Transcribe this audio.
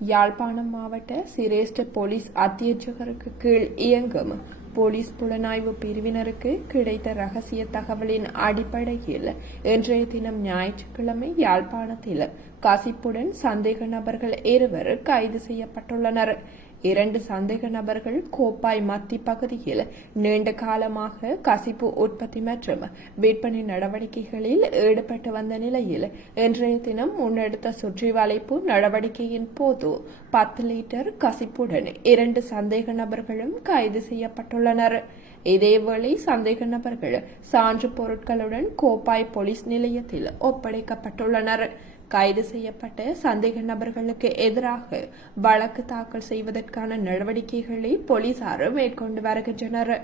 யாழ்ப்பாணம் மாவட்ட சிரேஷ்ட போலீஸ் அத்தியட்சகருக்கு கீழ் இயங்கும் போலீஸ் புலனாய்வு பிரிவினருக்கு கிடைத்த ரகசிய தகவலின் அடிப்படையில் இன்றைய தினம் ஞாயிற்றுக்கிழமை யாழ்ப்பாணத்தில் கசிப்புடன் சந்தேக நபர்கள் இருவர் கைது செய்யப்பட்டுள்ளனர். இரண்டு சந்தேக நபர்கள் கோப்பாய் மத்தி பகுதியில் நீண்ட காலமாக கசிப்பு உற்பத்தி மற்றும் விற்பனை நடவடிக்கைகளில் ஈடுபட்டு வந்த நிலையில் இன்றைய தினம் முன்னெடுத்த சுற்றி வளைப்பு நடவடிக்கையின் போது பத்து லிட்டர் கசிப்புடன் இரண்டு சந்தேக நபர்களும் கைது செய்யப்பட்டுள்ளனர். இதேவேளை சந்தேக நபர்கள் சான்று பொருட்களுடன் கோப்பாய் போலீஸ் நிலையத்தில் ஒப்படைக்கப்பட்டுள்ளனர். கைது செய்யப்பட்ட சந்தேக நபர்களுக்கு எதிராக வழக்கு தாக்கல் செய்வதற்கான நடவடிக்கைகளை போலீசார் மேற்கொண்டு வருகின்றனர்.